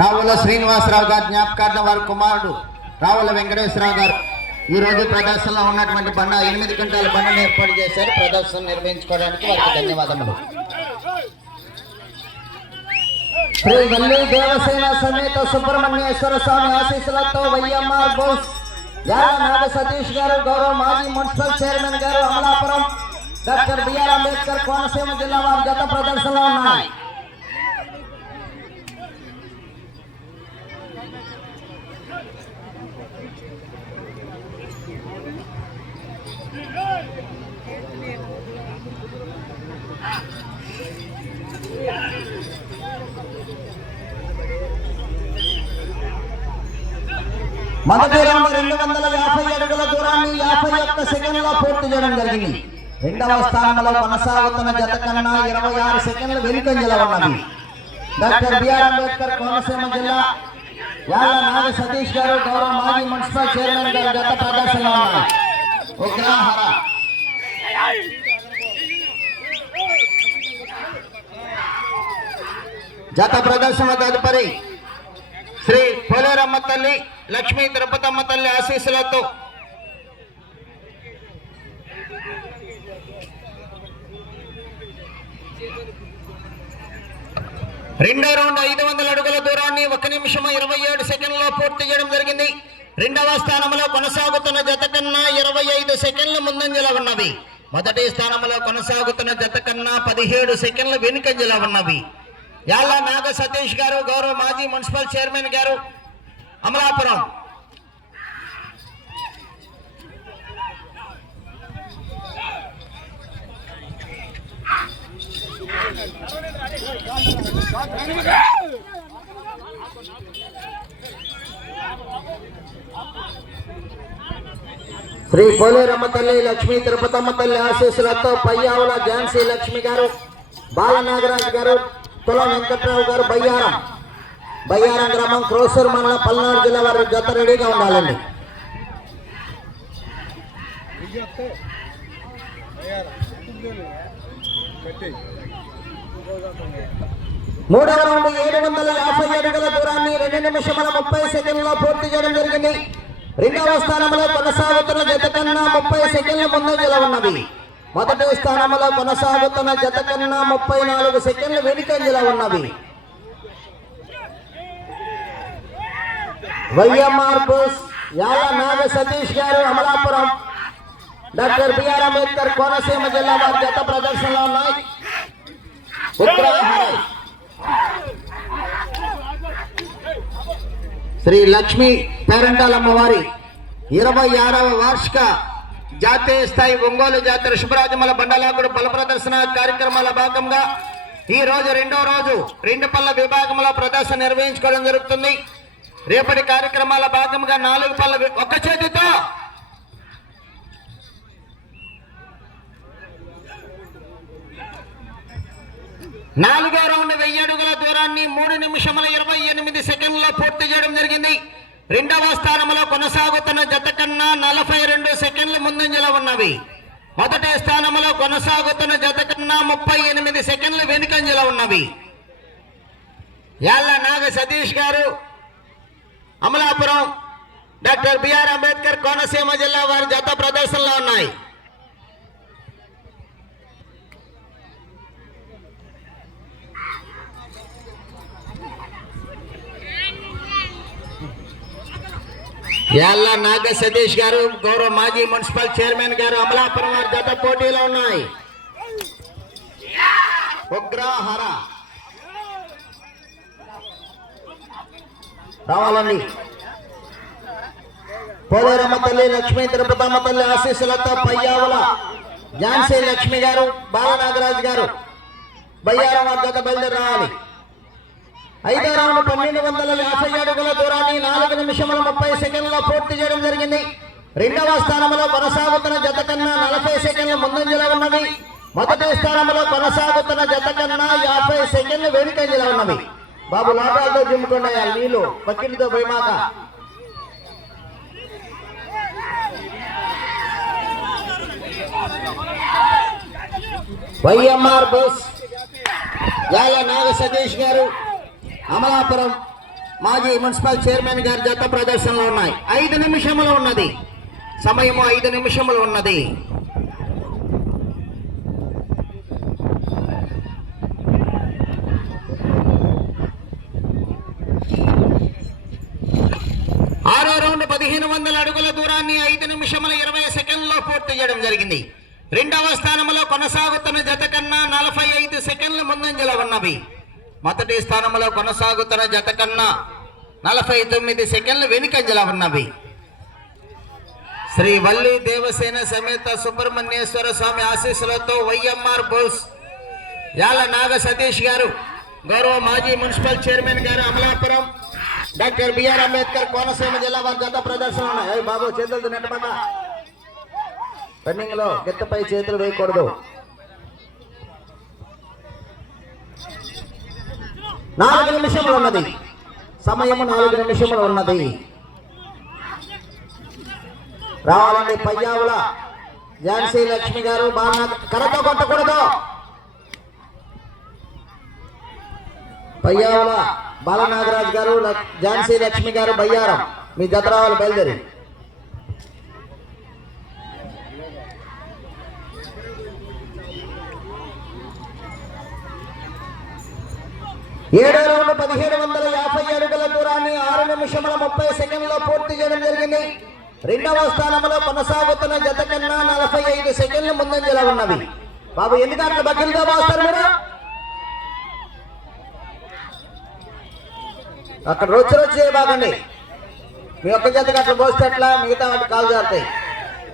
రావుల శ్రీనివాసరావు గారి జ్ఞాపకార్థం వారి కుమారుడు రావుల వెంకటేశ్వరరావు గారు ఈ రోజు ప్రదర్శనలో ఉన్నటువంటి బండ 8 గంటల బండను ఏర్పాటు చేశారు. ప్రదర్శన నిర్వహించుకోవడానికి వారికి ధన్యవాదములు. శ్రీ వల్లి దేవసేన సమేత సుబ్రహ్మణ్యేశ్వర స్వామి ఆశీస్సులతో వైఎంఆర్ బోస్ యాల నాగ సతీష్ గారు, గౌరవ మాజీ మున్సిపల్ చైర్మన్ గారు అమలాపురం, డాక్టర్ బిఆర్ అంబేద్కర్ కోనసీమ జిల్లా వారి జత ప్రదర్శనలో ఉన్నాయి. మొదటి రౌండ్ 250 అడుగుల దూరాన్ని 51 సెకండ్లో పూర్తి చేయడం జరిగింది. రెండవ స్థానంలో కొనసాగుతున్న జత కన్నా 26 సెకండ్లు వెనుకంజలో ఉన్నది. డాక్టర్ బిఆర్ అంబేద్కర్ కోనసీమ జిల్లా యాల నాగ సతీష్ గారు, గౌరవ మాజీ మున్సిపల్ చైర్మన్ గారు జత ప్రదర్శనలో ఉన్నాయి. ఉగ్రహర జత ప్రదర్శన తదుపరి శ్రీ పోలేరమ్మ తల్లి, లక్ష్మీ తిరుపతమ్మ తల్లి ఆశీస్సులతో రెండో రౌండ్ 500 అడుగుల దూరాన్ని 1 నిమిషం 27 సెకండ్లో పూర్తి చేయడం జరిగింది. రెండవ స్థానంలో కొనసాగుతున్న జత కన్నా 25 సెకండ్ల ముందంజలో ఉన్నవి. మొదటి స్థానంలో కొనసాగుతున్న జత కన్నా 17 సెకండ్ల వెనుకంజలో ఉన్నవి. యాళ్ళ నాగ సతీష్ గారు, గౌరవ మాజీ మున్సిపల్ చైర్మన్ గారు అమలాపురం. శ్రీ పోలేరమ్మ తల్లి, లక్ష్మీ తిరుపతమ్మ తల్లి ఆశీస్సులతో పయ్యావుల ఝాన్సీ లక్ష్మి గారు, బాలనాగరాజు గారు, కుల వెంకట్రావు గారు, బయ్యారం గ్రామం, క్రోసూరు మండలం, పల్నాడు జిల్లా వారి జత రెడీగా ఉండాలండి. మూడవ రౌండ్ 750 అడుగుల దూరాన్ని 2 నిమిషముల 30 సెకండ్లో పూర్తి చేయడం జరిగింది. రెండవ స్థానంలో కొనసాగుతున్న జత కన్నా 30 సెకండ్ల ముందంజలో ఉన్నది. మొదటి స్థానంలో కొనసాగుతున్న జత కన్నా 34 సెకండ్లు వెనుకంజలో ఉన్నవి. వైఎంఆర్ బోస్ యాల నాగ సతీష్ గారు అమలాపురం, డాక్టర్ బిఆర్ అంబేద్కర్ కోనసీమ జిల్లా వారి జత ప్రదర్శనలో ఉన్నాయి. శ్రీ లక్ష్మీ పేరంటాలమ్మ వారి 26వ వార్షిక జాతీయ స్థాయి ఒంగోలు జాతర శుభరాజమల బండలాగుడు బల ప్రదర్శన కార్యక్రమాల భాగంగా ఈ రోజు రెండో రోజు 2 పళ్ళ విభాగంలో ప్రదర్శన నిర్వహించుకోవడం జరుగుతుంది. రేపటి కార్యక్రమాల భాగంగా 4 పళ్ళ ఒక్క చేతితో నాలుగో రౌండ్ 1000 అడుగుల దూరాన్ని 3 నిమిషముల 28 సెకండ్లో పూర్తి చేయడం జరిగింది. రెండవ స్థానంలో కొనసాగుతున్న జత కన్నా 42 సెకండ్ల ముందంజలో ఉన్నవి. మొదటి స్థానంలో కొనసాగుతున్న జత కన్నా 38 సెకండ్ల వెనుకంజలో ఉన్నవి. యాళ్ళ నాగ సతీష్ గారు అమలాపురం, డాక్టర్ బిఆర్ అంబేద్కర్ కోనసీమ జిల్లా వారి జత ప్రదర్శనలో ఉన్నాయి. యాళ్ళ నాగ సతీష్ గారు, గౌరవ మాజీ మున్సిపల్ చైర్మన్ గారు అమలాపురం వారి జత పోటీలో ఉన్నాయి. ఉగ్రహర రావాలండి. పోలేరమ్మ తల్లి, లక్ష్మీ తిరుపతమ్మ తల్లి ఆశీస్సులతో పయ్యావుల ఝాన్సీ లక్ష్మి గారు, బాలనాగరాజు గారు బయ్యారం వారి జత బయలుదేరి రావాలి. 5వ రౌండ్ 1250 అడుగుల దూరాన్ని 4 నిమిషముల 30 సెకండ్లో పూర్తి చేయడం జరిగింది. రెండవ స్థానంలో కొనసాగుతున్న జత కన్నా 40 సెకండ్ల ముందంజలో ఉన్నవి. మొదటి స్థానంలో కొనసాగుతున్న జత కన్నా 50 సెకండ్లు వెనుకంజలో ఉన్నవి. బాబు లోకాలతో జిమ్ముకున్నాయా నీళ్ళు పక్కింటితో పోయిమాక. వైఎంఆర్ బోస్ యాల నాగ సతీష్ గారు అమలాపురం, మాజీ మున్సిపల్ చైర్మన్ గారి జత ప్రదర్శనలో ఉన్నాయి. 5 నిమిషములు ఉన్నది సమయము, 5 నిమిషములు ఉన్నది. ఆరో రౌండ్ 1500 అడుగుల దూరాన్ని 5 నిమిషముల 20 సెకండ్లో పూర్తి చేయడం జరిగింది. రెండవ స్థానంలో కొనసాగుతున్న జత కన్నా 45 సెకండ్ల ముందంజలో ఉన్నవి. మొదటి స్థానంలో కొనసాగుతున్న జత కన్నా 49 సెకండ్లు వెనుకంజలో ఉన్నవి. శ్రీ వల్లి దేవసేన సమేత సుబ్రహ్మణ్యేశ్వర స్వామి ఆశీస్సులతో వైఎంఆర్ బోల్స్ యాల నాగ సతీష్ గారు, గౌరవ మాజీ మున్సిపల్ చైర్మన్ గారు అమలాపురం, డాక్టర్ బిఆర్ అంబేద్కర్ కోనసీమ జిల్లా వారి జత ప్రదర్శన ఉన్నాయి. బాబు చేతులతో నెట్టబడ్డ రన్నింగ్ లో గెత్తపై చేతులు వేయకూడదు. 4 నిమిషములు ఉన్నది సమయము, 4 నిమిషములు ఉన్నది. రావాలండి పయ్యావుల ఝాన్సీ లక్ష్మి గారు. బాగా కరతో కొట్టకూడదు. పయ్యావుల బాలనాగరాజు గారు, ఝాన్సీ లక్ష్మి గారు బయ్యారం, మీ జత రావాలి బయలుదేరి. ఏడో రౌండ్ 1750 అడుగుల దూరాన్ని 6 నిమిషముల 30 సెకండ్లో పూర్తి చేయడం జరిగింది. రెండవ స్థానంలో కొనసాగుతున్న జత కన్నా 45 సెకండ్ల ముందంజలో ఉన్నవి. బాబు ఎందుకు అట్లా బకిల్గా పోస్తారు మీరు? అక్కడ రొచ్చి బాగండి. మీ ఒక్క జతకి అట్లా పోస్తే అట్లా, మిగతా వాటి కాలు జారుతాయి.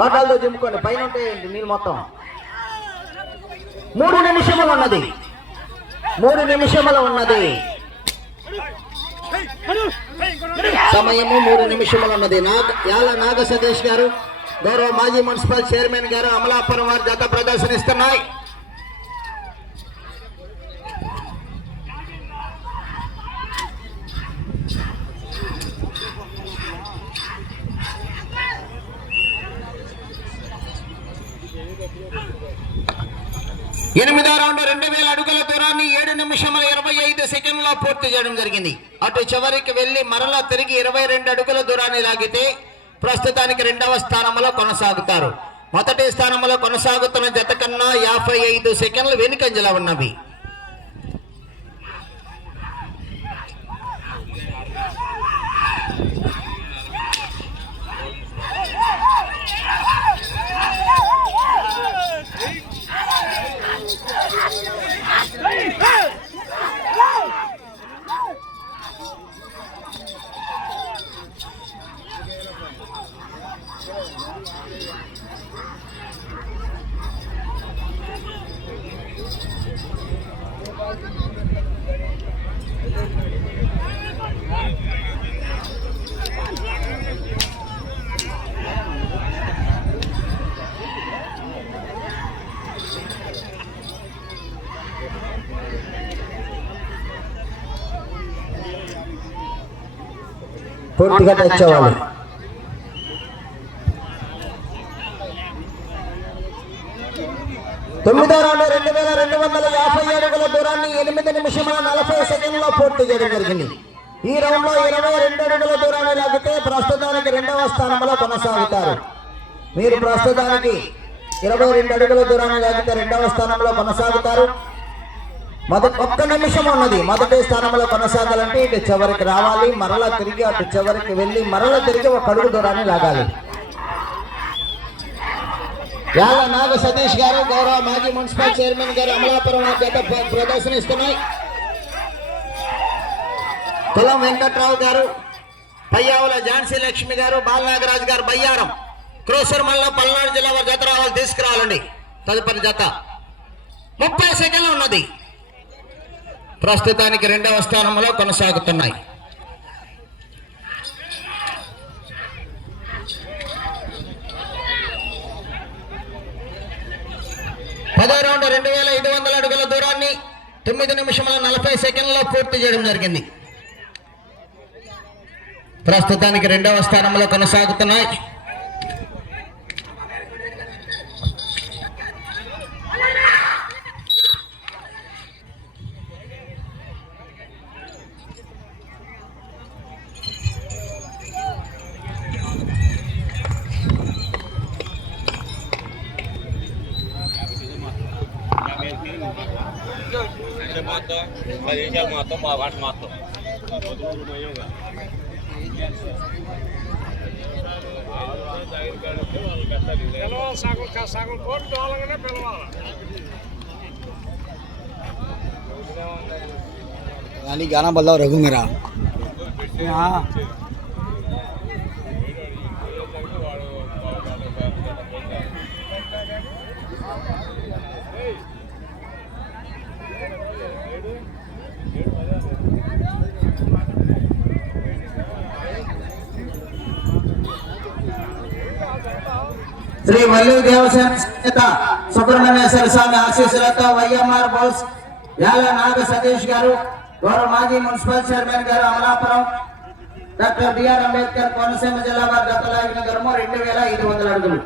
లోటాలతో జిమ్ముకోండి, పైన ఉంటాయండి నీళ్ళు మొత్తం. 3 నిమిషములు ఉన్నది, 3 నిమిషములు ఉన్నది సమయము, 3 నిమిషములు ఉన్నది. యాల నాగ సతీష్ గారు, గౌరవ మాజీ మున్సిపల్ చైర్మన్ గారు అమలాపురం వారి జత ప్రదర్శనిస్తున్నాయి. ఎనిమిదో రౌండ్ 2000 అడుగుల దూరాన్ని 7 నిమిషముల 25 సెకండ్లో పూర్తి చేయడం జరిగింది. అటు చివరికి వెళ్లి మరలా తిరిగి 22 అడుగుల దూరాన్ని లాగితే ప్రస్తుతానికి రెండవ స్థానంలో కొనసాగుతారు. మొదటి స్థానంలో కొనసాగుతున్న జత కన్నా 55 సెకండ్లు వెనుకంజలో ఉన్నవి. పూర్తిగా తెచ్చేవాళ్ళు. తొమ్మిదో రౌండ్ 2250 అడుగుల దూరాన్ని 8 నిమిషముల 40 సెకండ్లో పూర్తి చేయడం జరిగింది. ఈ రౌండ్ లో 22 అడుగుల దూరాన్ని లాగితే ప్రస్తుతానికి రెండవ స్థానంలో కొనసాగుతారు. మీరు ప్రస్తుతానికి 22 అడుగుల దూరాన్ని లాగితే రెండవ స్థానంలో కొనసాగుతారు. 1 నిమిషం ఉన్నది. మొదటి స్థానంలో కొనసాగాలంటే ఇటు చివరికి రావాలి, మరలా తిరిగి అటు చివరికి వెళ్ళి మరలా తిరిగి 1 అడుగు దూరాన్ని లాగాలి. యాల నాగ సతీష్ గారు, గౌరవ మాజీ మున్సిపల్ చైర్మన్ గారు అమలాపురం జత ప్రదర్శనిస్తున్నాయి. కులం వెంకట్రావు గారు, పయ్యావుల ఝాన్సీ లక్ష్మి గారు, బాలనాగరాజు గారు బయ్యారం, క్రోసర్ మండలం పల్నాడు జిల్లా వారి జత రావాలి, తీసుకురావాలండి. తదుపరి జత 30 సెకండ్లు ఉన్నది. ప్రస్తుతానికి రెండవ స్థానంలో కొనసాగుతున్నాయి. పదో రౌండ్ 2500 అడుగుల దూరాన్ని 9 నిమిషముల 40 సెకండ్లో పూర్తి చేయడం జరిగింది. ప్రస్తుతానికి రెండవ స్థానంలో కొనసాగుతున్నాయి. సగం కోట్లు తోలగానే పిలవాలి. गाना बदलाव रघु मेरा శ్రీ వల్లి దేవసేన సమేత సుబ్రహ్మణ్యేశ్వర స్వామి ఆశీస్సులతో వైఎంఆర్ బోస్ యాల నాగ సతీష్ గారు, గౌరవ మాజీ మున్సిపల్ చైర్మన్ గారు అమలాపురం, డాక్టర్ బిఆర్ అంబేద్కర్ కోనసీమ జిల్లా వారి గత లాగిన గర్మ 2500 అడుగులు.